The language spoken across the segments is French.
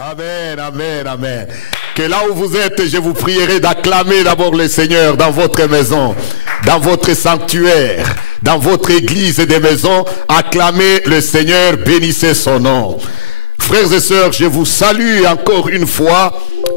Amen, amen, amen. Que là où vous êtes, je vous prierai d'acclamer d'abord le Seigneur dans votre maison, dans votre sanctuaire, dans votre église et des maisons. Acclamez le Seigneur, bénissez son nom. Frères et sœurs, je vous salue encore une fois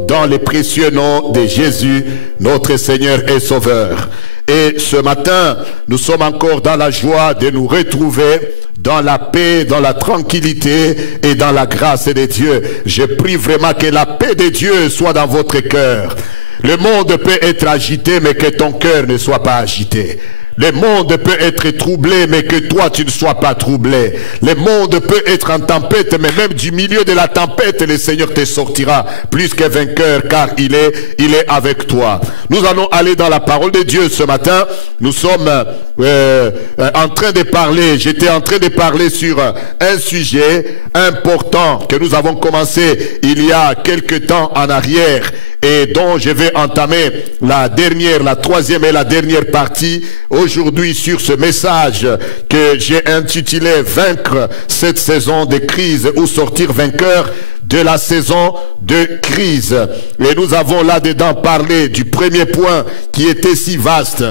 dans le précieux nom de Jésus, notre Seigneur et Sauveur. Et ce matin, nous sommes encore dans la joie de nous retrouver dans la paix, dans la tranquillité et dans la grâce de Dieu. Je prie vraiment que la paix de Dieu soit dans votre cœur. Le monde peut être agité, mais que ton cœur ne soit pas agité. Le monde peut être troublé, mais que toi tu ne sois pas troublé. Le monde peut être en tempête, mais même du milieu de la tempête, le Seigneur te sortira plus que vainqueur, car il est avec toi. Nous allons aller dans la parole de Dieu ce matin. Nous sommes en train de parler, j'étais en train de parler sur un sujet important que nous avons commencé il y a quelque temps en arrière, et dont je vais entamer la troisième et la dernière partie aujourd'hui sur ce message que j'ai intitulé « Vaincre cette saison de crise » ou « Sortir vainqueur de la saison de crise ». Et nous avons là-dedans parlé du premier point qui était si vaste,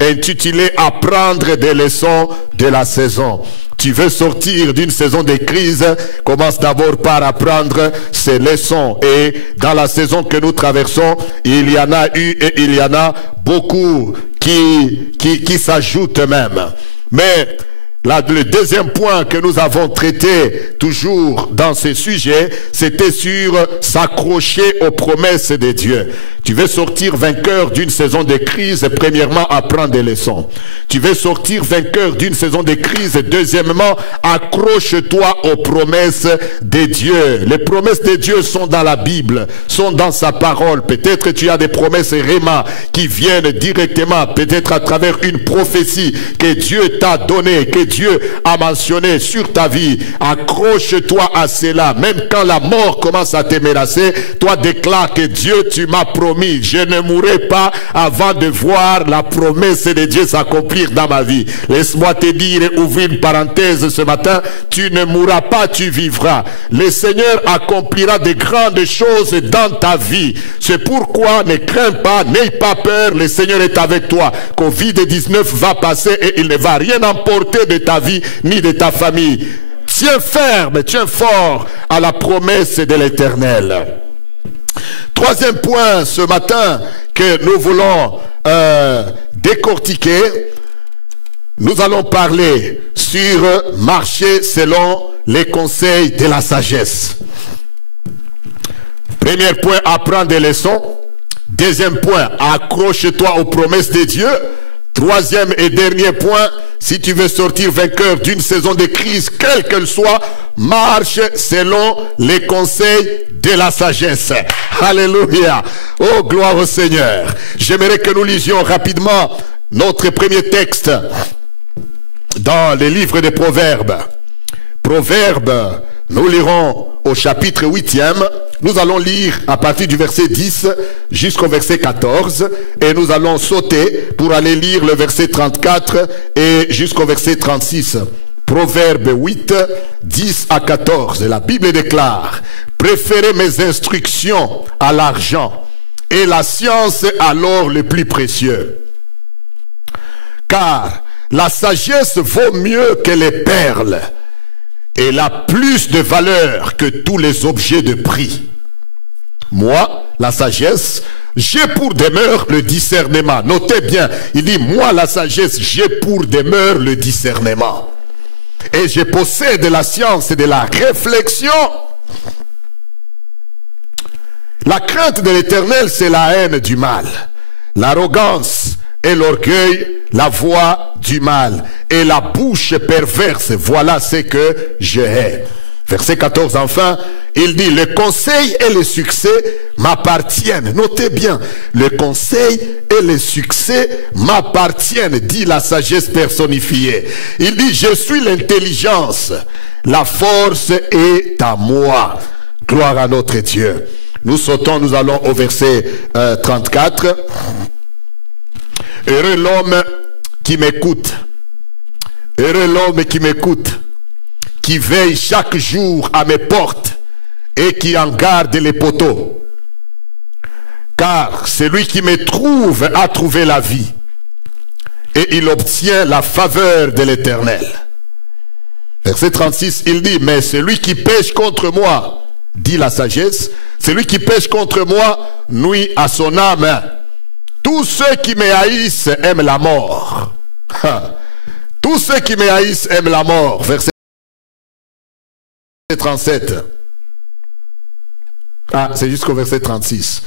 intitulé « Apprendre des leçons de la saison ». Tu veux sortir d'une saison de crise, commence d'abord par apprendre ces leçons. Et dans la saison que nous traversons, il y en a eu et il y en a beaucoup qui s'ajoutent même. Mais le deuxième point que nous avons traité toujours dans ce sujet, c'était sur s'accrocher aux promesses de Dieu. Tu veux sortir vainqueur d'une saison de crise, premièrement, apprends des leçons. Tu veux sortir vainqueur d'une saison de crise, deuxièmement, accroche-toi aux promesses de Dieu. Les promesses de Dieu sont dans la Bible, sont dans sa parole. Peut-être tu as des promesses réma qui viennent directement, peut-être à travers une prophétie que Dieu t'a donnée, que Dieu a mentionné sur ta vie. Accroche-toi à cela. Même quand la mort commence à te menacer, toi déclare que Dieu, tu m'as promis. Je ne mourrai pas avant de voir la promesse de Dieu s'accomplir dans ma vie. Laisse-moi te dire et ouvrir une parenthèse ce matin. Tu ne mourras pas, tu vivras. Le Seigneur accomplira de grandes choses dans ta vie. C'est pourquoi ne crains pas, n'aie pas peur. Le Seigneur est avec toi. Covid-19 va passer et il ne va rien emporter de ta vie ni de ta famille. Tiens ferme, tiens fort à la promesse de l'Éternel. Troisième point ce matin que nous voulons décortiquer, nous allons parler sur marcher selon les conseils de la sagesse. Premier point, apprends des leçons. Deuxième point, accroche-toi aux promesses de Dieu. Troisième et dernier point, si tu veux sortir vainqueur d'une saison de crise, quelle qu'elle soit, marche selon les conseils de la sagesse. Alléluia. Oh, gloire au Seigneur. J'aimerais que nous lisions rapidement notre premier texte dans les livres des Proverbes. Proverbes, nous lirons au chapitre 8e. Nous allons lire à partir du verset 10 jusqu'au verset 14. Et nous allons sauter pour aller lire le verset 34 et jusqu'au verset 36. Proverbe 8, 10 à 14. Et la Bible déclare: préférez mes instructions à l'argent et la science à l'or le plus précieux. Car la sagesse vaut mieux que les perles. Elle a plus de valeur que tous les objets de prix. Moi, la sagesse, j'ai pour demeure le discernement. Notez bien, il dit, moi, la sagesse, j'ai pour demeure le discernement. Et je possède la science et de la réflexion. La crainte de l'Éternel, c'est la haine du mal. L'arrogance et l'orgueil, la voix du mal. Et la bouche perverse, voilà ce que je hais. Verset 14, enfin, il dit, le conseil et le succès m'appartiennent. Notez bien, le conseil et le succès m'appartiennent, dit la sagesse personnifiée. Il dit, je suis l'intelligence, la force est à moi. Gloire à notre Dieu. Nous sautons, nous allons au verset 34. Heureux l'homme qui m'écoute. Heureux l'homme qui m'écoute, qui veille chaque jour à mes portes et qui en garde les poteaux. Car celui qui me trouve a trouvé la vie, et il obtient la faveur de l'Éternel. Verset 36, il dit, mais celui qui pêche contre moi, dit la sagesse, celui qui pêche contre moi nuit à son âme. Tous ceux qui me haïssent aiment la mort. Tous ceux qui me haïssent aiment la mort. Verset 37. Ah, c'est jusqu'au verset 36.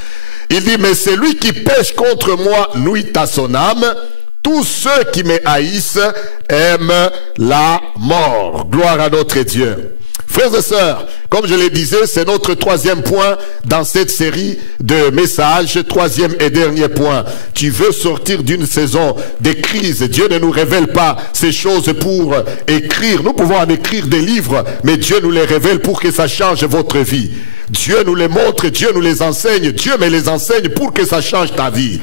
Il dit, mais celui qui pêche contre moi nuit à son âme. Tous ceux qui me haïssent aiment la mort. Gloire à notre Dieu. Frères et sœurs, comme je le disais, c'est notre troisième point dans cette série de messages. Troisième et dernier point. Tu veux sortir d'une saison de crise. Dieu ne nous révèle pas ces choses pour écrire. Nous pouvons en écrire des livres, mais Dieu nous les révèle pour que ça change votre vie. Dieu nous les montre, Dieu nous les enseigne. Dieu me les enseigne pour que ça change ta vie.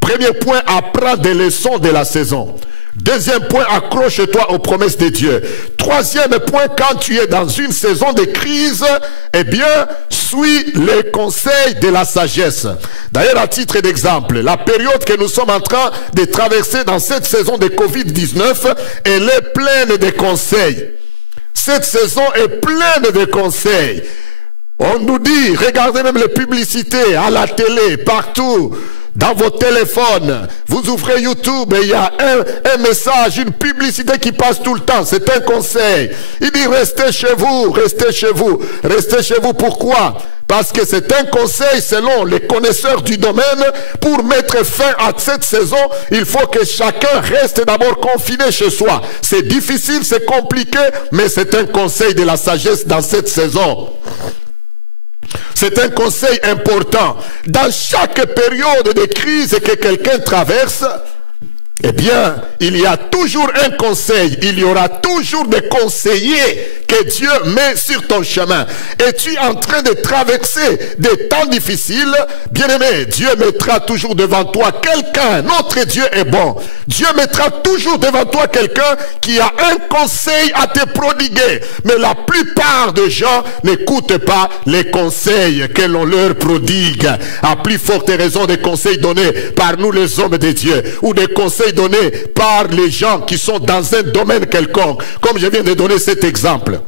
Premier point, apprends des leçons de la saison. Deuxième point, accroche-toi aux promesses de Dieu. Troisième point, quand tu es dans une saison de crise, eh bien, suis les conseils de la sagesse. D'ailleurs, à titre d'exemple, la période que nous sommes en train de traverser dans cette saison de Covid-19, elle est pleine de conseils. Cette saison est pleine de conseils. On nous dit, regardez même les publicités à la télé, partout. Dans vos téléphones, vous ouvrez YouTube et il y a un message, une publicité qui passe tout le temps. C'est un conseil. Il dit restez chez vous, restez chez vous. Restez chez vous, pourquoi? Parce que c'est un conseil selon les connaisseurs du domaine. Pour mettre fin à cette saison, il faut que chacun reste d'abord confiné chez soi. C'est difficile, c'est compliqué, mais c'est un conseil de la sagesse dans cette saison. C'est un conseil important. Dans chaque période de crise que quelqu'un traverse, eh bien, il y a toujours un conseil. Il y aura toujours des conseillers que Dieu met sur ton chemin. Et tu es en train de traverser des temps difficiles. Bien-aimé, Dieu mettra toujours devant toi quelqu'un. Notre Dieu est bon. Dieu mettra toujours devant toi quelqu'un qui a un conseil à te prodiguer. Mais la plupart des gens n'écoutent pas les conseils que l'on leur prodigue. À plus forte raison des conseils donnés par nous les hommes de Dieu. Ou des conseils donnés par les gens qui sont dans un domaine quelconque, comme je viens de donner cet exemple.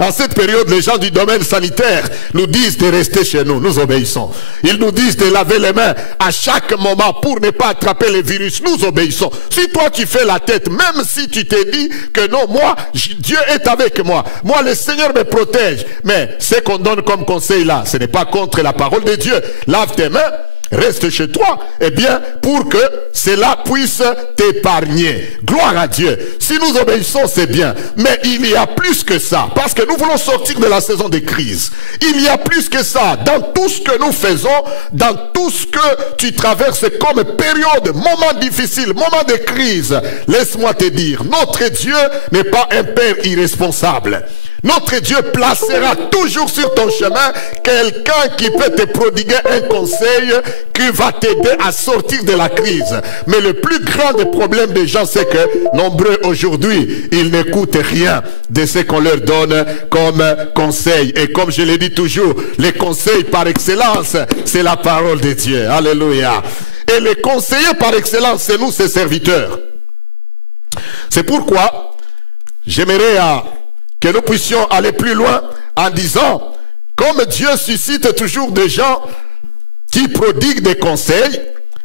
En cette période, les gens du domaine sanitaire nous disent de rester chez nous, nous obéissons. Ils nous disent de laver les mains à chaque moment pour ne pas attraper les virus, nous obéissons. Si toi tu fais la tête, même si tu t'es dit que non, moi, Dieu est avec moi, moi le Seigneur me protège, mais ce qu'on donne comme conseil là, ce n'est pas contre la parole de Dieu. Lave tes mains, reste chez toi, eh bien, pour que cela puisse t'épargner. Gloire à Dieu. Si nous obéissons, c'est bien. Mais il y a plus que ça. Parce que nous voulons sortir de la saison des crises. Il y a plus que ça. Dans tout ce que nous faisons, dans tout ce que tu traverses comme période, moment difficile, moment de crise, laisse-moi te dire, notre Dieu n'est pas un Père irresponsable. Notre Dieu placera toujours sur ton chemin quelqu'un qui peut te prodiguer un conseil qui va t'aider à sortir de la crise. Mais le plus grand des problèmes des gens, c'est que nombreux aujourd'hui, ils n'écoutent rien de ce qu'on leur donne comme conseil. Et comme je l'ai dit toujours, les conseils par excellence, c'est la parole de Dieu. Alléluia. Et les conseillers par excellence, c'est nous, ses serviteurs. C'est pourquoi j'aimerais que nous puissions aller plus loin en disant, comme Dieu suscite toujours des gens qui prodiguent des conseils,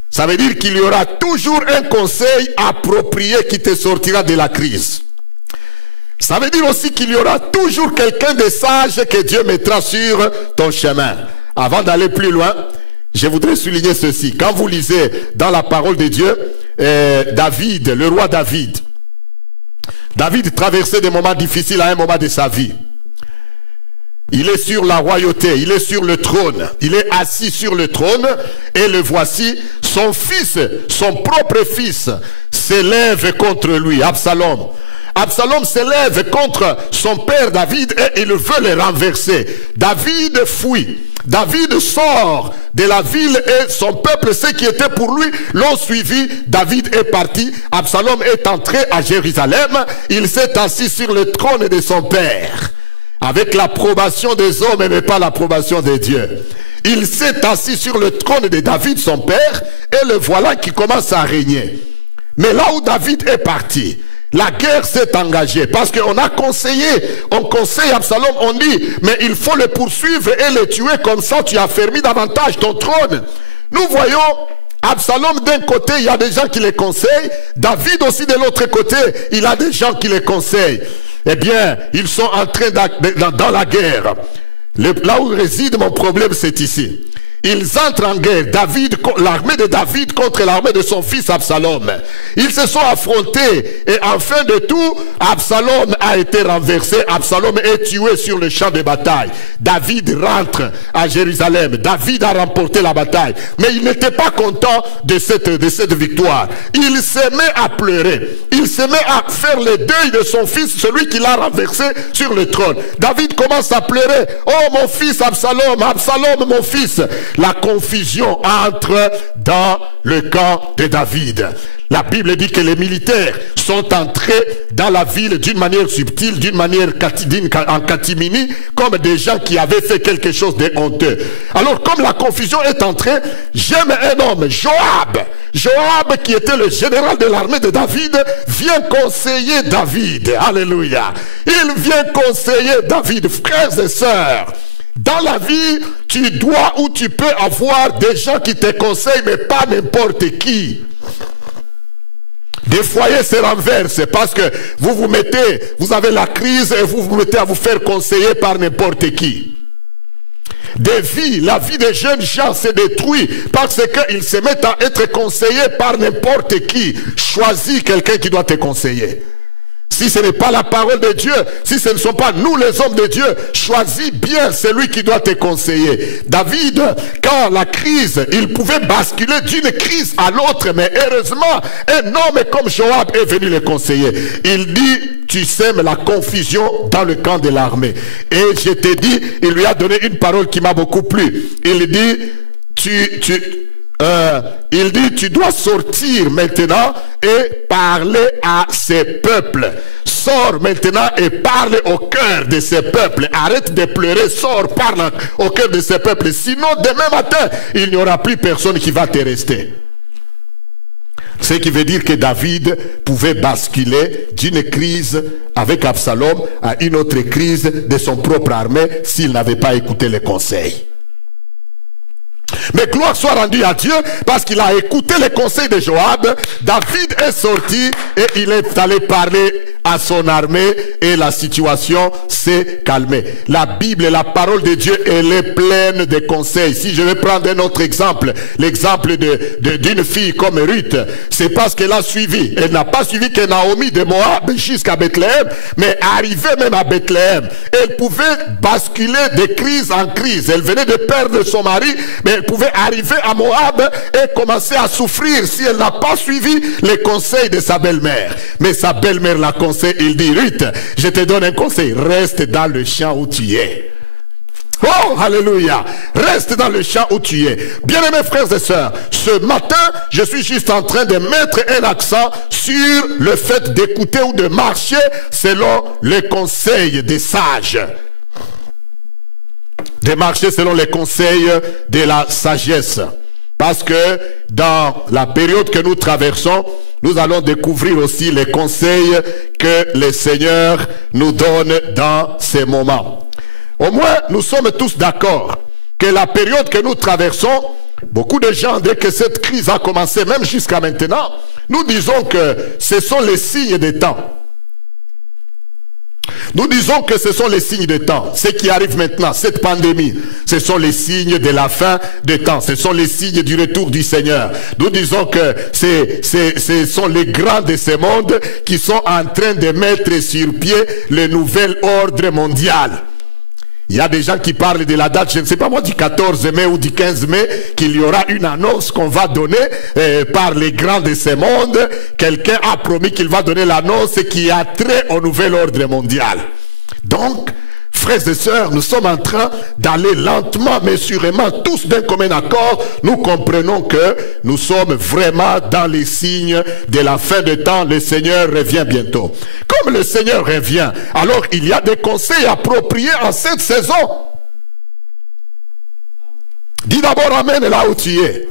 ça veut dire qu'il y aura toujours un conseil approprié qui te sortira de la crise. Ça veut dire aussi qu'il y aura toujours quelqu'un de sage que Dieu mettra sur ton chemin. Avant d'aller plus loin, je voudrais souligner ceci. Quand vous lisez dans la parole de Dieu, David, le roi David traversait des moments difficiles à un moment de sa vie. Il est sur la royauté, il est sur le trône, il est assis sur le trône, et le voici, son fils, son propre fils, s'élève contre lui, Absalom. Absalom s'élève contre son père David et il veut le renverser. David fuit. David sort de la ville et son peuple, ceux qui étaient pour lui, l'ont suivi. David est parti. Absalom est entré à Jérusalem. Il s'est assis sur le trône de son père. Avec l'approbation des hommes, mais pas l'approbation de Dieu. Il s'est assis sur le trône de David, son père, et le voilà qui commence à régner. Mais là où David est parti, la guerre s'est engagée parce qu'on a conseillé, on conseille Absalom, on dit, mais il faut le poursuivre et le tuer, comme ça tu affermis davantage ton trône. Nous voyons Absalom d'un côté, il y a des gens qui le conseillent, David aussi de l'autre côté, il a des gens qui le conseillent. Eh bien, ils sont entrés dans la guerre. Là où réside mon problème, c'est ici. Ils entrent en guerre, l'armée de David contre l'armée de son fils Absalom. Ils se sont affrontés et en fin de tout, Absalom a été renversé. Absalom est tué sur le champ de bataille. David rentre à Jérusalem. David a remporté la bataille. Mais il n'était pas content de cette victoire. Il se met à pleurer. Il se met à faire le deuil de son fils, celui qui l'a renversé sur le trône. David commence à pleurer. Oh mon fils Absalom, Absalom mon fils. La confusion entre dans le camp de David. La Bible dit que les militaires sont entrés dans la ville d'une manière subtile, d'une manière en catimini, comme des gens qui avaient fait quelque chose de honteux. Alors comme la confusion est entrée, j'aime un homme, Joab. Joab, qui était le général de l'armée de David, vient conseiller David. Alléluia. Il vient conseiller David, frères et sœurs. Dans la vie, tu dois ou tu peux avoir des gens qui te conseillent, mais pas n'importe qui. Des foyers se renversent parce que vous avez la crise et vous vous mettez à vous faire conseiller par n'importe qui. Des vies, la vie des jeunes gens se détruit parce qu'ils se mettent à être conseillés par n'importe qui. Choisis quelqu'un qui doit te conseiller. Si ce n'est pas la parole de Dieu, si ce ne sont pas nous les hommes de Dieu, choisis bien celui qui doit te conseiller. David, quand la crise, il pouvait basculer d'une crise à l'autre, mais heureusement, un homme comme Joab est venu le conseiller. Il dit, tu sèmes la confusion dans le camp de l'armée. Et je t'ai dit, il lui a donné une parole qui m'a beaucoup plu. Il dit, tu dois sortir maintenant et parler à ces peuples. Sors maintenant et parle au cœur de ces peuples. Arrête de pleurer, sors, parle au cœur de ces peuples. Sinon, demain matin, il n'y aura plus personne qui va te rester. Ce qui veut dire que David pouvait basculer d'une crise avec Absalom à une autre crise de son propre armée s'il n'avait pas écouté les conseils. Mais gloire soit rendue à Dieu parce qu'il a écouté les conseils de Joab. David est sorti et il est allé parler à son armée et la situation s'est calmée. La Bible, la parole de Dieu, elle est pleine de conseils. Si je vais prendre un autre exemple, l'exemple d'une fille comme Ruth, c'est parce qu'elle a suivi. Elle n'a pas suivi que Naomi de Moab jusqu'à Bethléem, mais arrivée même à Bethléem, elle pouvait basculer de crise en crise. Elle venait de perdre son mari, mais elle pouvait arriver à Moab et commencer à souffrir si elle n'a pas suivi les conseils de sa belle-mère. Mais sa belle-mère la conseille. Il dit, Ruth, je te donne un conseil, reste dans le champ où tu es. Oh, alléluia. Reste dans le champ où tu es. Bien-aimés frères et sœurs, ce matin, je suis juste en train de mettre un accent sur le fait d'écouter ou de marcher selon les conseils des sages. De marcher selon les conseils de la sagesse. Parce que dans la période que nous traversons, nous allons découvrir aussi les conseils que le Seigneur nous donne dans ces moments. Au moins, nous sommes tous d'accord que la période que nous traversons, beaucoup de gens, dès que cette crise a commencé, même jusqu'à maintenant, nous disons que ce sont les signes des temps. Nous disons que ce sont les signes des temps. Ce qui arrive maintenant, cette pandémie, ce sont les signes de la fin des temps. Ce sont les signes du retour du Seigneur. Nous disons que ce sont les grands de ce monde qui sont en train de mettre sur pied le nouvel ordre mondial. Il y a des gens qui parlent de la date, je ne sais pas moi, du 14 mai ou du 15 mai, qu'il y aura une annonce qu'on va donner par les grands de ce monde. Quelqu'un a promis qu'il va donner l'annonce qui a trait au nouvel ordre mondial. Donc, Frères et sœurs, nous sommes en train d'aller lentement, mais sûrement, tous d'un commun accord. Nous comprenons que nous sommes vraiment dans les signes de la fin de temps. Le Seigneur revient bientôt. Comme le Seigneur revient, alors il y a des conseils appropriés en cette saison. Dis d'abord Amen là où tu es.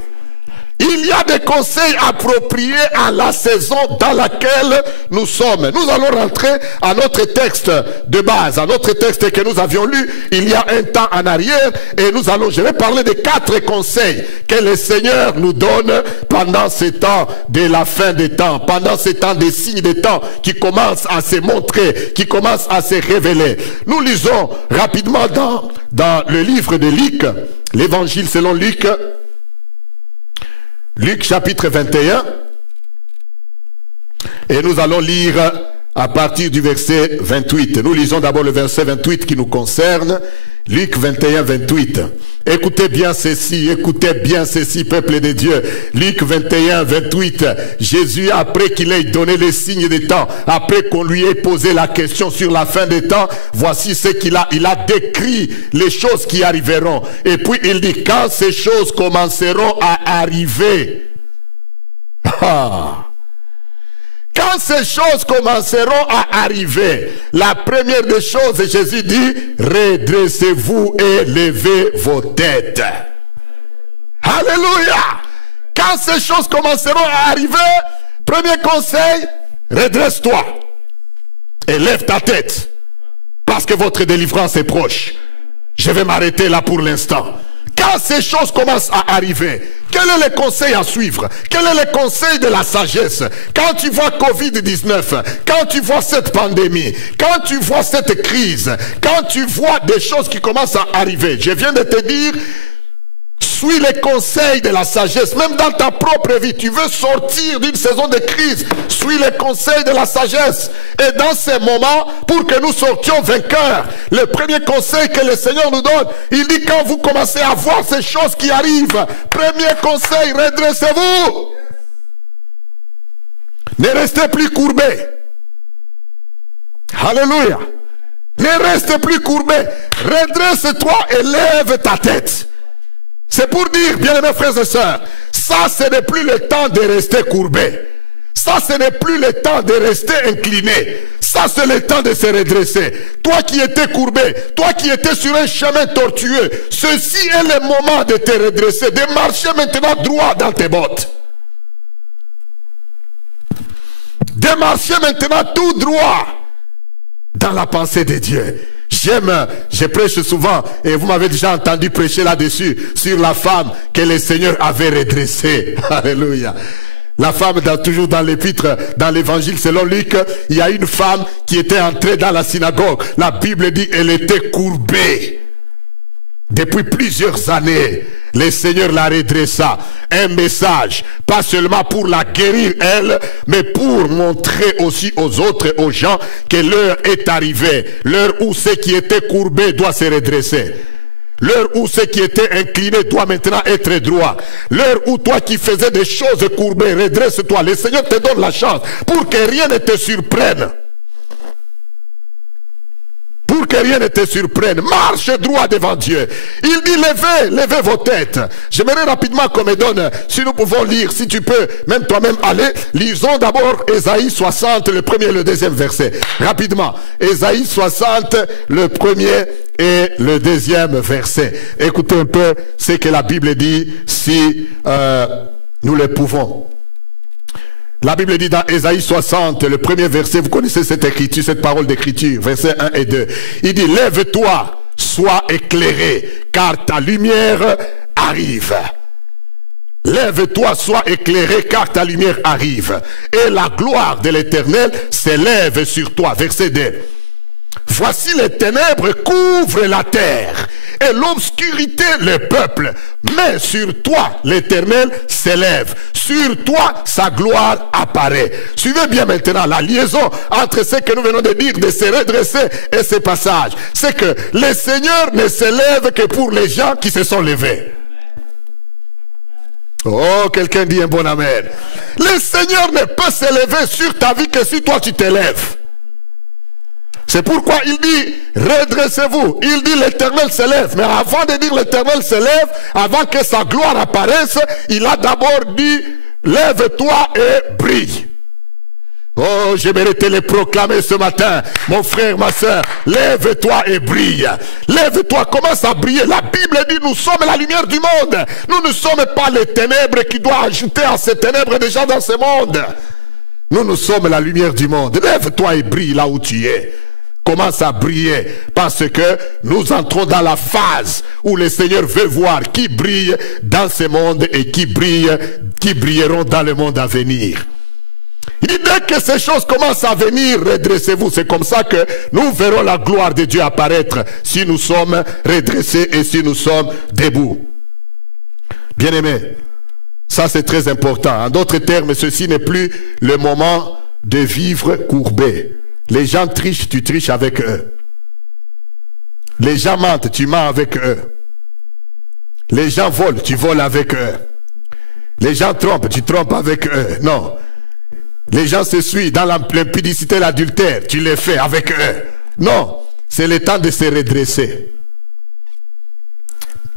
Il y a des conseils appropriés à la saison dans laquelle nous sommes. Nous allons rentrer à notre texte de base, à notre texte que nous avions lu il y a un temps en arrière. Et je vais parler des 4 conseils que le Seigneur nous donne pendant ces temps de la fin des temps, pendant ces temps des signes des temps qui commencent à se montrer, qui commencent à se révéler. Nous lisons rapidement dans le livre de Luc, l'évangile selon Luc. Luc chapitre 21, et nous allons lire à partir du verset 28. Nous lisons d'abord le verset 28 qui nous concerne. Luc 21, 28. Écoutez bien ceci, peuple de Dieu. Luc 21, 28. Jésus, après qu'il ait donné les signes des temps, après qu'on lui ait posé la question sur la fin des temps, voici ce qu'il a. Il a décrit les choses qui arriveront. Et puis il dit, quand ces choses commenceront à arriver, quand ces choses commenceront à arriver, la première des choses, Jésus dit, redressez-vous et levez vos têtes. Alléluia! Quand ces choses commenceront à arriver, premier conseil, redresse-toi et lève ta tête, parce que votre délivrance est proche. Je vais m'arrêter là pour l'instant. Quand ces choses commencent à arriver, quel est le conseil à suivre? Quel est le conseil de la sagesse? Quand tu vois Covid-19, quand tu vois cette pandémie, quand tu vois cette crise, quand tu vois des choses qui commencent à arriver, je viens de te dire, suis les conseils de la sagesse. Même dans ta propre vie, tu veux sortir d'une saison de crise, suis les conseils de la sagesse. Et dans ces moments, pour que nous sortions vainqueurs, le premier conseil que le Seigneur nous donne, il dit, quand vous commencez à voir ces choses qui arrivent, premier conseil, redressez-vous. Ne restez plus courbés. Alléluia. Ne restez plus courbés. Redresse-toi et lève ta tête. C'est pour dire, bien-aimés frères et sœurs, ça ce n'est plus le temps de rester courbé. Ça ce n'est plus le temps de rester incliné. Ça c'est le temps de se redresser. Toi qui étais courbé, toi qui étais sur un chemin tortueux, ceci est le moment de te redresser, de marcher maintenant droit dans tes bottes. De marcher maintenant tout droit dans la pensée de Dieu. Je prêche souvent, et vous m'avez déjà entendu prêcher là-dessus, sur la femme que le Seigneur avait redressée. Alléluia. La femme, toujours dans l'épître, dans l'évangile selon Luc, il y a une femme qui était entrée dans la synagogue. La Bible dit qu'elle était courbée. Depuis plusieurs années, le Seigneur la redressa. Un message, pas seulement pour la guérir elle, mais pour montrer aussi aux autres, aux gens, que l'heure est arrivée. L'heure où ceux qui étaient courbés doivent se redresser. L'heure où ceux qui étaient inclinés doivent maintenant être droits. L'heure où toi qui faisais des choses courbées, redresse-toi. Le Seigneur te donne la chance pour que rien ne te surprenne. Pour que rien ne te surprenne, marche droit devant Dieu. Il dit levez vos têtes. J'aimerais rapidement qu'on me donne, si nous pouvons lire, si tu peux, même toi-même aller, lisons d'abord Ésaïe 60, le premier et le deuxième verset. Rapidement, Ésaïe 60, le premier et le deuxième verset. Écoutez un peu ce que la Bible dit, si nous le pouvons. La Bible dit dans Ésaïe 60, le premier verset, vous connaissez cette écriture, cette parole d'écriture, versets 1 et 2. Il dit, lève-toi, sois éclairé, car ta lumière arrive. Lève-toi, sois éclairé, car ta lumière arrive. Et la gloire de l'Éternel s'élève sur toi. Verset 2. Voici les ténèbres couvrent la terre et l'obscurité le peuple. Mais sur toi, l'Éternel s'élève. Sur toi, sa gloire apparaît. Suivez bien maintenant la liaison entre ce que nous venons de dire, de se redresser, et ce passage. C'est que le Seigneur ne s'élève que pour les gens qui se sont levés. Oh, quelqu'un dit un bon amen. Le Seigneur ne peut s'élever sur ta vie que si toi tu t'élèves. C'est pourquoi il dit, redressez-vous. Il dit, l'Éternel se lève. Mais avant de dire l'Éternel se lève, avant que sa gloire apparaisse, il a d'abord dit, lève-toi et brille. Oh, j'aimerais te le proclamer ce matin, mon frère, ma soeur. Lève-toi et brille. Lève-toi, commence à briller. La Bible dit, nous sommes la lumière du monde. Nous ne sommes pas les ténèbres qui doivent ajouter à ces ténèbres des gens dans ce monde. Nous sommes la lumière du monde. Lève-toi et brille là où tu es. Commence à briller, parce que nous entrons dans la phase où le Seigneur veut voir qui brille dans ce monde et qui brilleront dans le monde à venir. Il dit, dès que ces choses commencent à venir, redressez-vous. C'est comme ça que nous verrons la gloire de Dieu apparaître, si nous sommes redressés et si nous sommes debout. Bien-aimés, ça c'est très important. En d'autres termes, ceci n'est plus le moment de vivre courbé. Les gens trichent, tu triches avec eux. Les gens mentent, tu mens avec eux. Les gens volent, tu voles avec eux. Les gens trompent, tu trompes avec eux. Non. Les gens se suivent dans l'impudicité et l'adultère, tu les fais avec eux. Non. C'est le temps de se redresser.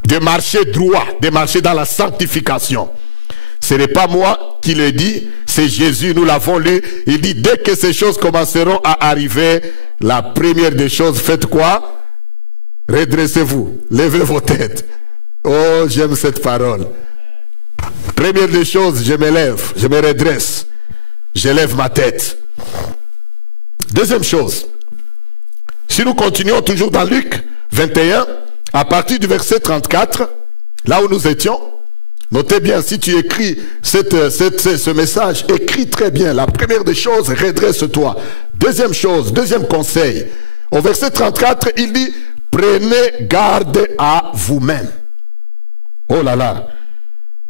De marcher droit, de marcher dans la sanctification. Ce n'est pas moi qui le dis, c'est Jésus, nous l'avons lu. Il dit, dès que ces choses commenceront à arriver, la première des choses, faites quoi? Redressez-vous, levez vos têtes. Oh, j'aime cette parole. Première des choses, je me lève, je me redresse, je lève ma tête. Deuxième chose, si nous continuons toujours dans Luc 21, à partir du verset 34, là où nous étions, notez bien, si tu écris ce message, écris très bien. La première des choses, redresse-toi. Deuxième chose, deuxième conseil. Au verset 34, il dit, prenez garde à vous-même. Oh là là.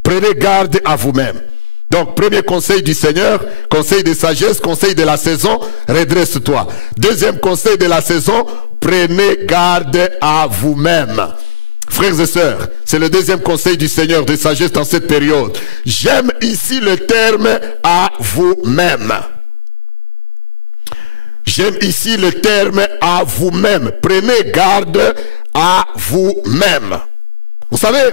Prenez garde à vous-même. Donc, premier conseil du Seigneur, conseil de sagesse, conseil de la saison, redresse-toi. Deuxième conseil de la saison, prenez garde à vous-même. Frères et sœurs, c'est le deuxième conseil du Seigneur de sagesse dans cette période. J'aime ici le terme à vous-même. J'aime ici le terme à vous-même. Prenez garde à vous-même. Vous savez,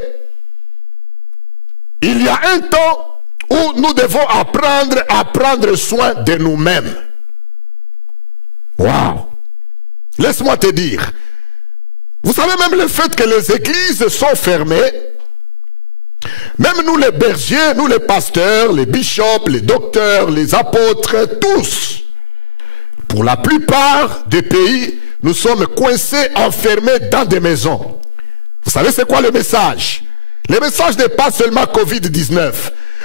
il y a un temps où nous devons apprendre à prendre soin de nous-mêmes. Waouh! Laisse-moi te dire. Vous savez, même le fait que les églises sont fermées, même nous les bergers, nous les pasteurs, les bishops, les docteurs, les apôtres, tous, pour la plupart des pays, nous sommes coincés, enfermés dans des maisons. Vous savez c'est quoi le message? Le message n'est pas seulement Covid-19.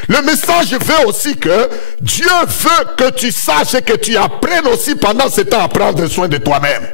Le message veut aussi que Dieu veut que tu saches et que tu apprennes aussi pendant ce temps à prendre soin de toi-même.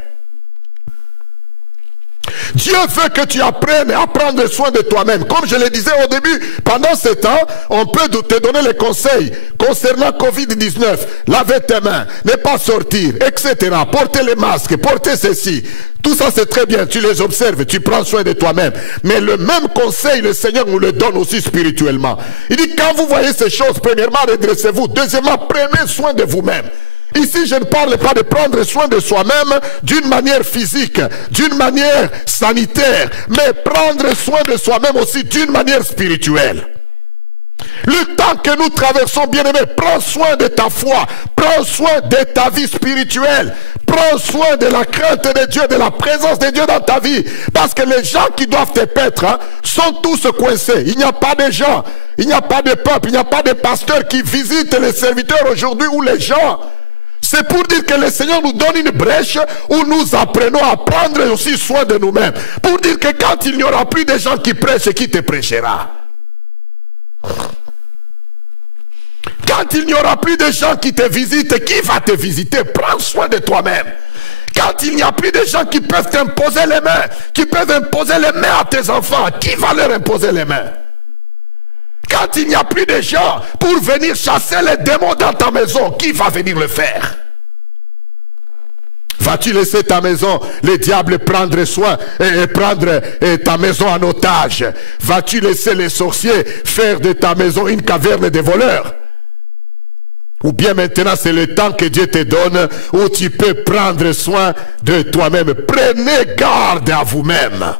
Dieu veut que tu apprennes à prendre soin de toi-même. Comme je le disais au début, pendant ce temps, on peut te donner les conseils concernant Covid-19. Laver tes mains, ne pas sortir, etc. Porter les masques, porter ceci. Tout ça c'est très bien, tu les observes, tu prends soin de toi-même. Mais le même conseil, le Seigneur nous le donne aussi spirituellement. Il dit, quand vous voyez ces choses, premièrement, redressez-vous. Deuxièmement, prenez soin de vous-même. Ici, je ne parle pas de prendre soin de soi-même d'une manière physique, d'une manière sanitaire, mais prendre soin de soi-même aussi d'une manière spirituelle. Le temps que nous traversons, bien-aimés, prends soin de ta foi, prends soin de ta vie spirituelle, prends soin de la crainte de Dieu, de la présence de Dieu dans ta vie. Parce que les gens qui doivent te paître sont tous coincés. Il n'y a pas de gens, il n'y a pas de peuple, il n'y a pas de pasteurs qui visitent les serviteurs aujourd'hui ou les gens. C'est pour dire que le Seigneur nous donne une brèche où nous apprenons à prendre aussi soin de nous-mêmes. Pour dire que quand il n'y aura plus de gens qui prêchent, qui te prêchera? Quand il n'y aura plus de gens qui te visitent, qui va te visiter? Prends soin de toi-même. Quand il n'y a plus de gens qui peuvent t'imposer les mains, qui peuvent imposer les mains à tes enfants, qui va leur imposer les mains? Quand il n'y a plus de gens pour venir chasser les démons dans ta maison, qui va venir le faire? Vas-tu laisser ta maison, les diables prendre soin et prendre ta maison en otage? Vas-tu laisser les sorciers faire de ta maison une caverne de voleurs? Ou bien maintenant c'est le temps que Dieu te donne où tu peux prendre soin de toi-même. Prenez garde à vous-même.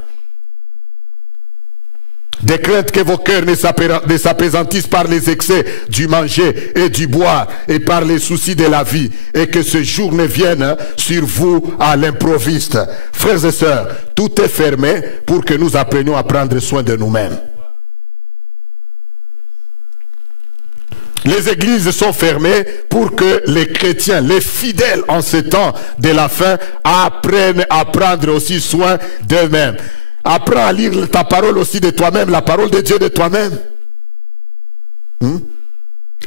De crainte que vos cœurs ne s'apaisantissent par les excès du manger et du boire et par les soucis de la vie, et que ce jour ne vienne sur vous à l'improviste. Frères et sœurs, tout est fermé pour que nous apprenions à prendre soin de nous-mêmes. Les églises sont fermées pour que les chrétiens, les fidèles en ce temps de la fin, apprennent à prendre aussi soin d'eux-mêmes. Apprends à lire ta parole aussi de toi-même, la parole de Dieu de toi-même.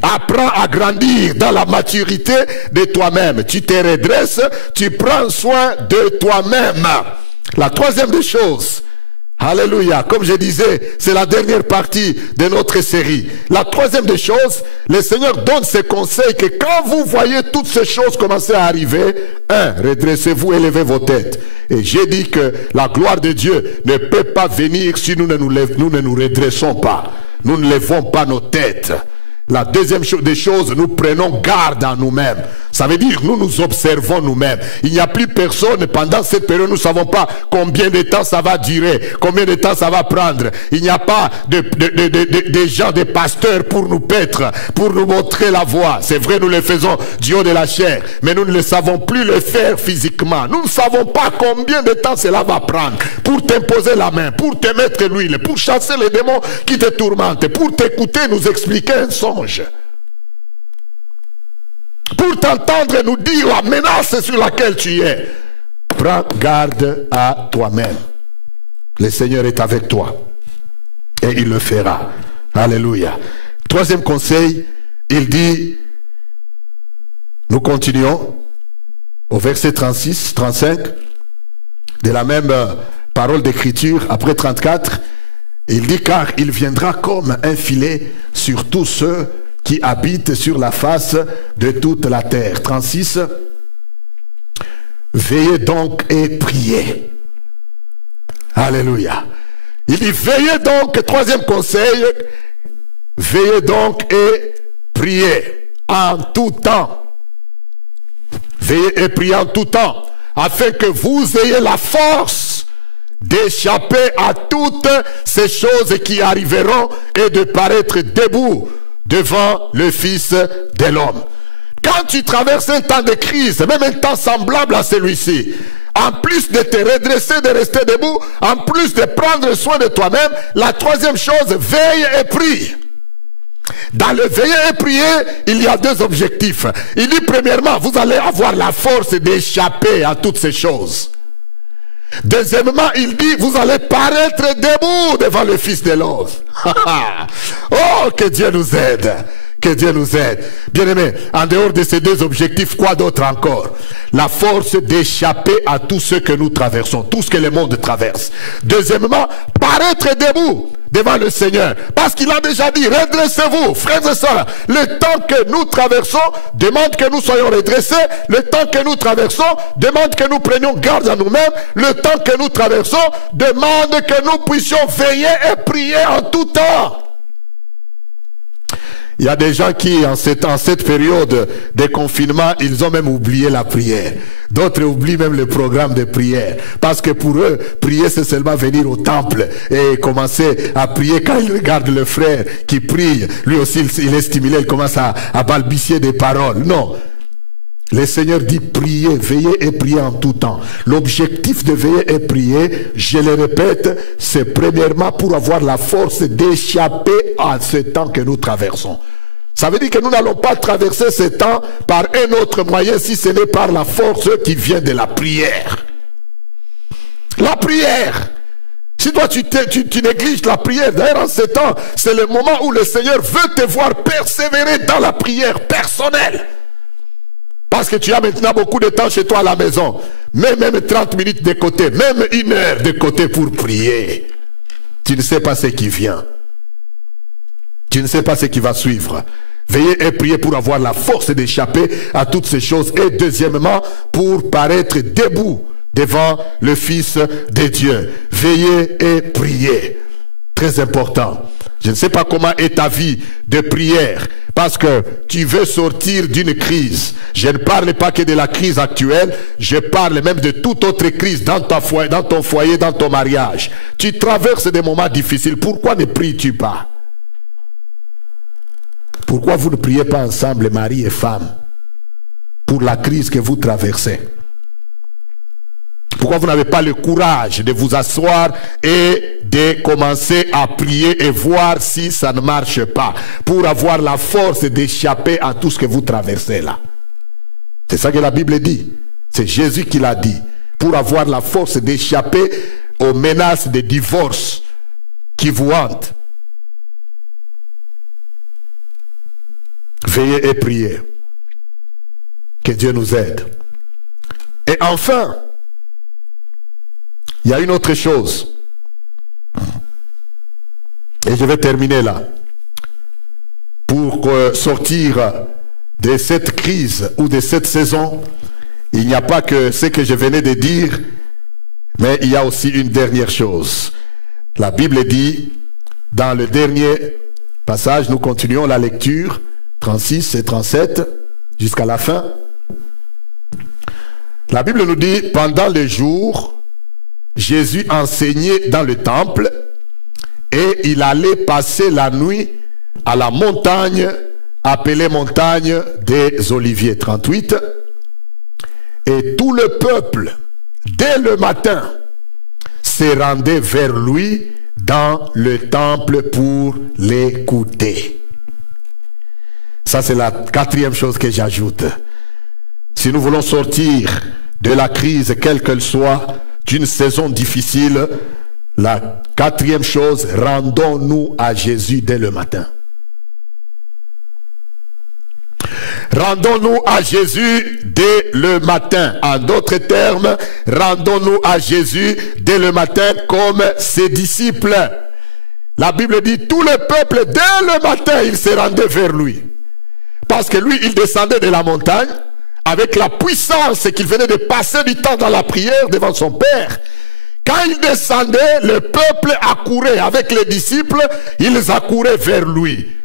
Apprends à grandir dans la maturité de toi-même. Tu te redresses, tu prends soin de toi-même. La troisième des choses, alléluia, comme je disais, c'est la dernière partie de notre série. La troisième des choses, le Seigneur donne ses conseils que quand vous voyez toutes ces choses commencer à arriver, redressez-vous, élevez vos têtes. Et j'ai dit que la gloire de Dieu ne peut pas venir si nous ne nous redressons pas. Nous ne levons pas nos têtes. La deuxième des choses, nous prenons garde à nous-mêmes. Ça veut dire nous nous observons nous-mêmes. Il n'y a plus personne pendant cette période. Nous ne savons pas combien de temps ça va durer, combien de temps ça va prendre. Il n'y a pas de gens, des pasteurs pour nous paître, pour nous montrer la voie. C'est vrai, nous le faisons du haut de la chair, mais nous ne le savons plus le faire physiquement. Nous ne savons pas combien de temps cela va prendre pour t'imposer la main, pour te mettre l'huile, pour chasser les démons qui te tourmentent, pour t'écouter nous expliquer un songe, pour t'entendre nous dire la menace sur laquelle tu es. Prends garde à toi-même. Le Seigneur est avec toi et il le fera. Alléluia. Troisième conseil, il dit, nous continuons au verset 36, 35 de la même parole d'écriture, après 34, il dit, car il viendra comme un filet sur tous ceux qui habitent sur la face de toute la terre. 36. Veillez donc et priez. Alléluia. Il dit, veillez donc, troisième conseil, veillez donc et priez en tout temps. Veillez et priez en tout temps, afin que vous ayez la force d'échapper à toutes ces choses qui arriveront et de paraître debout devant le Fils de l'homme. Quand tu traverses un temps de crise, même un temps semblable à celui-ci, en plus de te redresser, de rester debout, en plus de prendre soin de toi-même, la troisième chose, veille et prie. Dans le veiller et prier, il y a deux objectifs. Il dit premièrement, vous allez avoir la force d'échapper à toutes ces choses. Deuxièmement, il dit, vous allez paraître debout devant le Fils de l'homme. Oh, que Dieu nous aide. Que Dieu nous aide. Bien-aimés, en dehors de ces deux objectifs, quoi d'autre encore? La force d'échapper à tout ce que nous traversons, tout ce que le monde traverse. Deuxièmement, paraître debout devant le Seigneur. Parce qu'il a déjà dit, redressez-vous, frères et sœurs. Le temps que nous traversons demande que nous soyons redressés. Le temps que nous traversons demande que nous prenions garde à nous-mêmes. Le temps que nous traversons demande que nous puissions veiller et prier en tout temps. Il y a des gens qui, en cette période de confinement, ils ont même oublié la prière. D'autres oublient même le programme de prière. Parce que pour eux, prier, c'est seulement venir au temple et commencer à prier. Quand ils regardent le frère qui prie, lui aussi, il est stimulé, il commence à balbutier des paroles. Non. Le Seigneur dit prier, veiller et prier en tout temps. L'objectif de veiller et prier, je le répète, c'est premièrement pour avoir la force d'échapper à ce temps que nous traversons. Ça veut dire que nous n'allons pas traverser ce temps par un autre moyen si ce n'est par la force qui vient de la prière. La prière. Si toi tu négliges la prière, d'ailleurs en ce temps, c'est le moment où le Seigneur veut te voir persévérer dans la prière personnelle. Parce que tu as maintenant beaucoup de temps chez toi à la maison. Mais même 30 minutes de côté, même 1 heure de côté pour prier. Tu ne sais pas ce qui vient. Tu ne sais pas ce qui va suivre. Veillez et priez pour avoir la force d'échapper à toutes ces choses. Et deuxièmement, pour paraître debout devant le Fils de Dieu. Veillez et priez. Très important. Je ne sais pas comment est ta vie de prière, parce que tu veux sortir d'une crise. Je ne parle pas que de la crise actuelle, je parle même de toute autre crise dans ton foyer, dans ton mariage. Tu traverses des moments difficiles, pourquoi ne pries-tu pas? Pourquoi vous ne priez pas ensemble, mari et femme, pour la crise que vous traversez? Pourquoi vous n'avez pas le courage de vous asseoir et de commencer à prier et voir si ça ne marche pas, pour avoir la force d'échapper à tout ce que vous traversez là? C'est ça que la Bible dit. C'est Jésus qui l'a dit. Pour avoir la force d'échapper aux menaces de divorce qui vous hantent. Veillez et priez. Que Dieu nous aide. Et enfin, il y a une autre chose. Et je vais terminer là. Pour sortir de cette crise ou de cette saison, il n'y a pas que ce que je venais de dire, mais il y a aussi une dernière chose. La Bible dit, dans le dernier passage, nous continuons la lecture, 36 et 37, jusqu'à la fin. La Bible nous dit, pendant les jours, Jésus enseignait dans le temple et il allait passer la nuit à la montagne appelée montagne des Oliviers, 38. Et tout le peuple, dès le matin, se rendait vers lui dans le temple pour l'écouter. Ça, c'est la quatrième chose que j'ajoute. Si nous voulons sortir de la crise, quelle qu'elle soit, d'une saison difficile, la quatrième chose, rendons-nous à Jésus dès le matin. Rendons-nous à Jésus dès le matin. En d'autres termes, rendons-nous à Jésus dès le matin comme ses disciples. La Bible dit, tout le peuple, dès le matin, il se rendait vers lui. Parce que lui, il descendait de la montagne, avec la puissance qu'il venait de passer du temps dans la prière devant son Père. Quand il descendait, le peuple accourait avec les disciples, ils accouraient vers lui.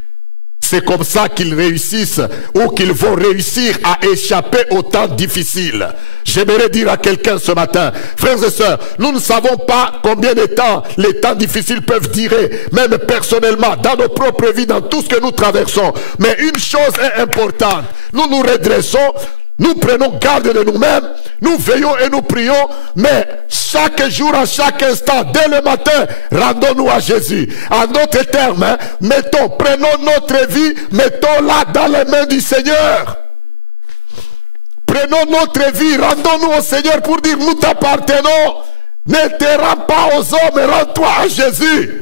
C'est comme ça qu'ils réussissent ou qu'ils vont réussir à échapper aux temps difficiles. J'aimerais dire à quelqu'un ce matin, frères et sœurs, nous ne savons pas combien de temps les temps difficiles peuvent durer, même personnellement, dans nos propres vies, dans tout ce que nous traversons. Mais une chose est importante, nous nous redressons, nous prenons garde de nous-mêmes, nous veillons et nous prions, mais chaque jour, à chaque instant, dès le matin, rendons-nous à Jésus. En d'autres termes, prenons notre vie, mettons-la dans les mains du Seigneur. Prenons notre vie, rendons-nous au Seigneur pour dire, nous t'appartenons. Ne te rends pas aux hommes, rends-toi à Jésus.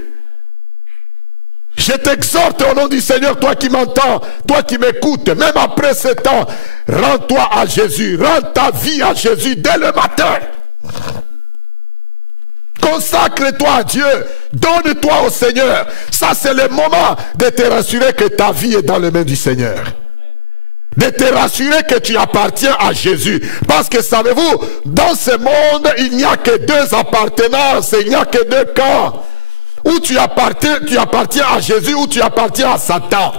Je t'exhorte au nom du Seigneur, toi qui m'entends, toi qui m'écoutes, même après ce temps, rends-toi à Jésus, rends ta vie à Jésus dès le matin. Consacre-toi à Dieu, donne-toi au Seigneur. Ça, c'est le moment de te rassurer que ta vie est dans les mains du Seigneur. De te rassurer que tu appartiens à Jésus. Parce que savez-vous, dans ce monde, il n'y a que deux appartenances, il n'y a que deux camps. Ou tu appartiens à Jésus, ou tu appartiens à Satan.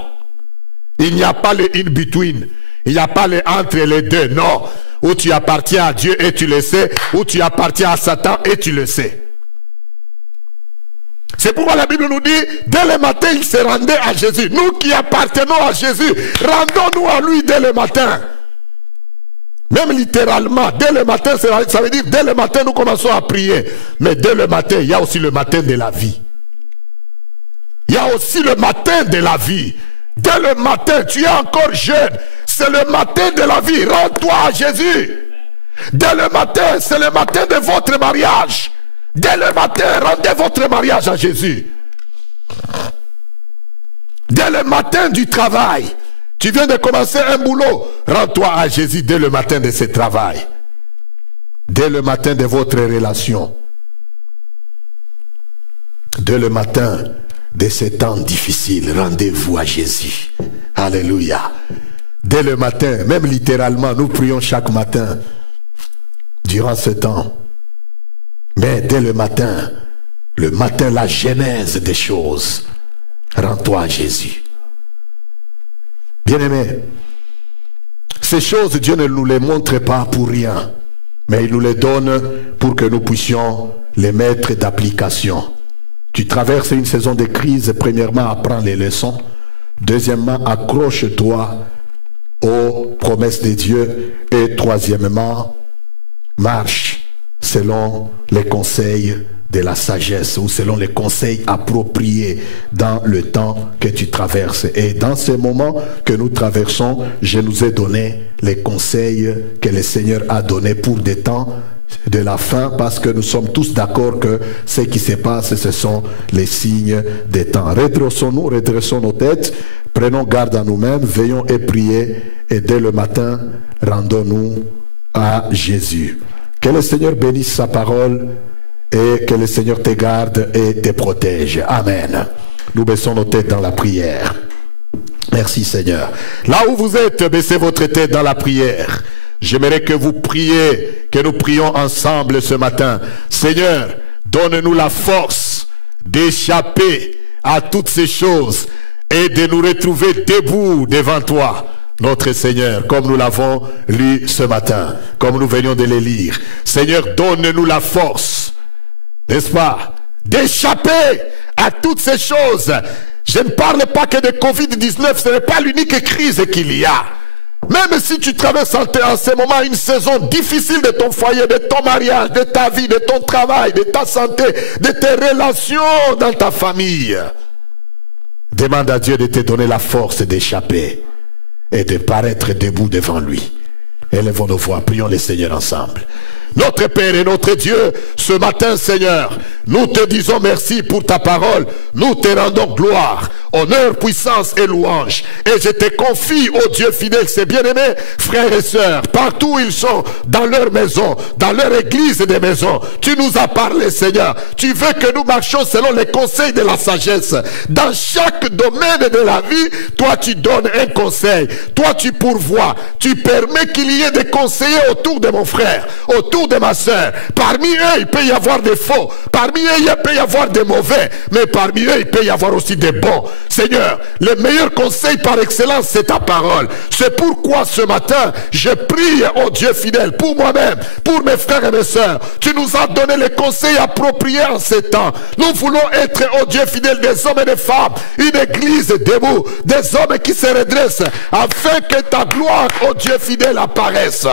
Il n'y a pas le in-between. Il n'y a pas le entre les deux. Non. Ou tu appartiens à Dieu et tu le sais, ou tu appartiens à Satan et tu le sais. C'est pourquoi la Bible nous dit, dès le matin, il se rendait à Jésus. Nous qui appartenons à Jésus, rendons-nous à lui dès le matin. Même littéralement, dès le matin, ça veut dire, dès le matin, nous commençons à prier. Mais dès le matin, il y a aussi le matin de la vie. Il y a aussi le matin de la vie. Dès le matin, tu es encore jeune. C'est le matin de la vie. Rends-toi à Jésus. Dès le matin, c'est le matin de votre mariage. Dès le matin, rendez votre mariage à Jésus. Dès le matin du travail, tu viens de commencer un boulot. Rends-toi à Jésus dès le matin de ce travail. Dès le matin de votre relation. Dès le matin de ces temps difficiles, rendez-vous à Jésus. Alléluia. Dès le matin, même littéralement, nous prions chaque matin durant ce temps. Mais dès le matin, la genèse des choses, devant toi, Jésus. Bien-aimés, ces choses, Dieu ne nous les montre pas pour rien, mais il nous les donne pour que nous puissions les mettre d'application. Tu traverses une saison de crise, premièrement, apprends les leçons. Deuxièmement, accroche-toi aux promesses de Dieu. Et troisièmement, marche selon les conseils de la sagesse ou selon les conseils appropriés dans le temps que tu traverses. Et dans ces moments que nous traversons, je nous ai donné les conseils que le Seigneur a donnés pour des temps de la fin, parce que nous sommes tous d'accord que ce qui se passe, ce sont les signes des temps. Redressons-nous, redressons nos têtes, prenons garde à nous-mêmes, veillons et priez, et dès le matin, rendons-nous à Jésus. Que le Seigneur bénisse sa parole et que le Seigneur te garde et te protège. Amen. Nous baissons nos têtes dans la prière. Merci Seigneur. Là où vous êtes, baissez votre tête dans la prière. J'aimerais que vous priez, que nous prions ensemble ce matin. Seigneur, donne-nous la force d'échapper à toutes ces choses et de nous retrouver debout devant toi, notre Seigneur, comme nous l'avons lu ce matin, comme nous venions de les lire. Seigneur, donne-nous la force, n'est-ce pas, d'échapper à toutes ces choses. Je ne parle pas que de Covid-19, ce n'est pas l'unique crise qu'il y a. Même si tu traverses en ce moment une saison difficile de ton foyer, de ton mariage, de ta vie, de ton travail, de ta santé, de tes relations dans ta famille, demande à Dieu de te donner la force d'échapper et de paraître debout devant lui. Élevons nos voix, prions le Seigneur ensemble. Notre Père et notre Dieu, ce matin, Seigneur, nous te disons merci pour ta parole. Nous te rendons gloire, honneur, puissance et louange. Et je te confie, ô Dieu fidèle, ces bien-aimés, frères et sœurs, partout où ils sont, dans leur maison, dans leur église des maisons. Tu nous as parlé, Seigneur. Tu veux que nous marchions selon les conseils de la sagesse. Dans chaque domaine de la vie, toi tu donnes un conseil. Toi tu pourvois. Tu permets qu'il y ait des conseillers autour de mon frère, autour de ma soeur. Parmi eux, il peut y avoir des faux. Parmi eux, il peut y avoir des mauvais. Mais parmi eux, il peut y avoir aussi des bons. Seigneur, le meilleur conseil par excellence, c'est ta parole. C'est pourquoi ce matin, je prie, ô Dieu fidèle, pour moi-même, pour mes frères et mes sœurs. Tu nous as donné les conseils appropriés en ces temps. Nous voulons être, ô Dieu fidèle, des hommes et des femmes, une église debout, des hommes qui se redressent, afin que ta gloire, ô Dieu fidèle, apparaisse.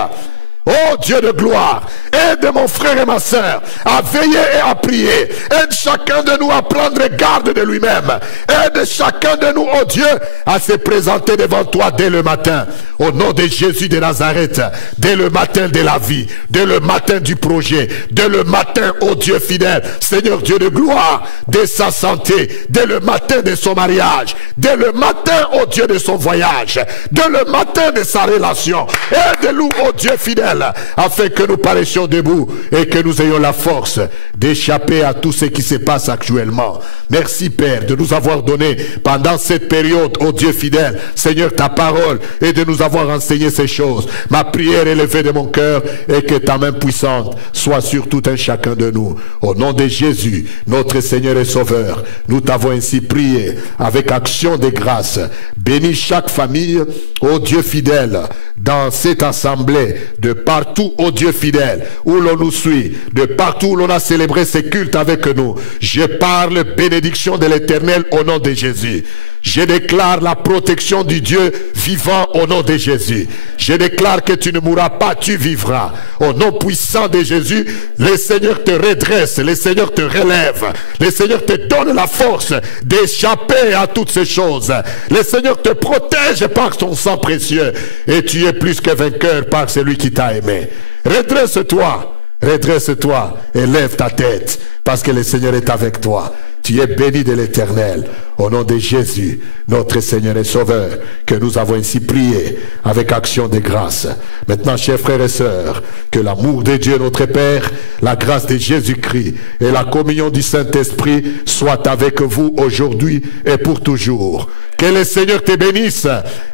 Oh Dieu de gloire, aide mon frère et ma sœur à veiller et à prier. Aide chacun de nous à prendre garde de lui-même. Aide chacun de nous, oh Dieu, à se présenter devant toi dès le matin. Au nom de Jésus de Nazareth, dès le matin de la vie, dès le matin du projet, dès le matin, oh Dieu fidèle, Seigneur Dieu de gloire, dès sa santé, dès le matin de son mariage, dès le matin, oh Dieu, de son voyage, dès le matin de sa relation. Aide-nous, oh Dieu fidèle, afin que nous paraissions debout et que nous ayons la force d'échapper à tout ce qui se passe actuellement. Merci Père de nous avoir donné pendant cette période, ô Dieu fidèle, Seigneur, ta parole, et de nous avoir enseigné ces choses. Ma prière élevée de mon cœur et que ta main puissante soit sur tout un chacun de nous. Au nom de Jésus, notre Seigneur et Sauveur, nous t'avons ainsi prié avec action de grâce. Bénis chaque famille, ô Dieu fidèle, dans cette assemblée, de partout, ô Dieu fidèle, où l'on nous suit, de partout où l'on a célébré ces cultes avec nous. Je parle bénédiction de l'Éternel au nom de Jésus. Je déclare la protection du Dieu vivant au nom de Jésus. Je déclare que tu ne mourras pas, tu vivras. Au nom puissant de Jésus, le Seigneur te redresse, le Seigneur te relève, le Seigneur te donne la force d'échapper à toutes ces choses. Le Seigneur te protège par son sang précieux et tu es plus que vainqueur par celui qui t'a aimé. Redresse-toi. Redresse-toi et lève ta tête parce que le Seigneur est avec toi. Tu es béni de l'Éternel. Au nom de Jésus, notre Seigneur et Sauveur, que nous avons ainsi prié avec action de grâce. Maintenant, chers frères et sœurs, que l'amour de Dieu notre Père, la grâce de Jésus-Christ et la communion du Saint-Esprit soient avec vous aujourd'hui et pour toujours. Que le Seigneur te bénisse,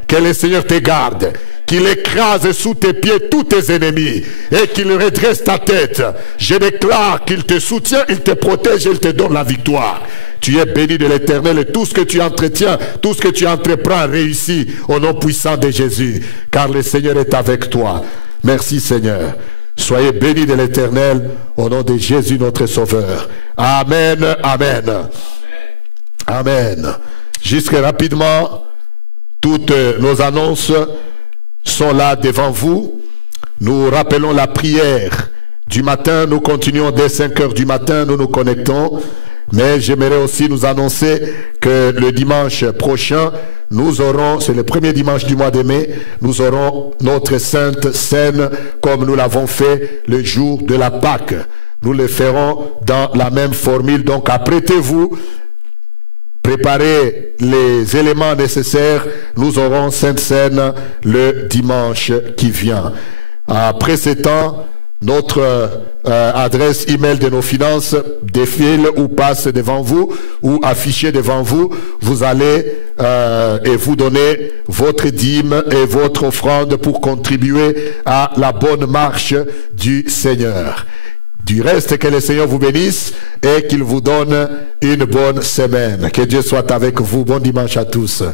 que le Seigneur te garde, qu'il écrase sous tes pieds tous tes ennemis et qu'il redresse ta tête. Je déclare qu'il te soutient, il te protège et il te donne la victoire. Tu es béni de l'Éternel et tout ce que tu entretiens, tout ce que tu entreprends réussit au nom puissant de Jésus, car le Seigneur est avec toi. Merci Seigneur. Soyez bénis de l'Éternel au nom de Jésus notre Sauveur. Amen, amen. Amen. Jusque rapidement, toutes nos annonces sont là devant vous. Nous rappelons la prière du matin. Nous continuons dès 5 heures du matin, nous nous connectons. Mais j'aimerais aussi nous annoncer que le dimanche prochain, nous aurons, c'est le premier dimanche du mois de mai, nous aurons notre Sainte Seine comme nous l'avons fait le jour de la Pâque. Nous le ferons dans la même formule. Donc apprêtez-vous, préparez les éléments nécessaires. Nous aurons Sainte Seine le dimanche qui vient. Après ce temps, notre adresse email de nos finances défile ou passe devant vous ou affichée devant vous. Vous allez et vous donner votre dîme et votre offrande pour contribuer à la bonne marche du Seigneur. Du reste, que le Seigneur vous bénisse et qu'il vous donne une bonne semaine. Que Dieu soit avec vous. Bon dimanche à tous.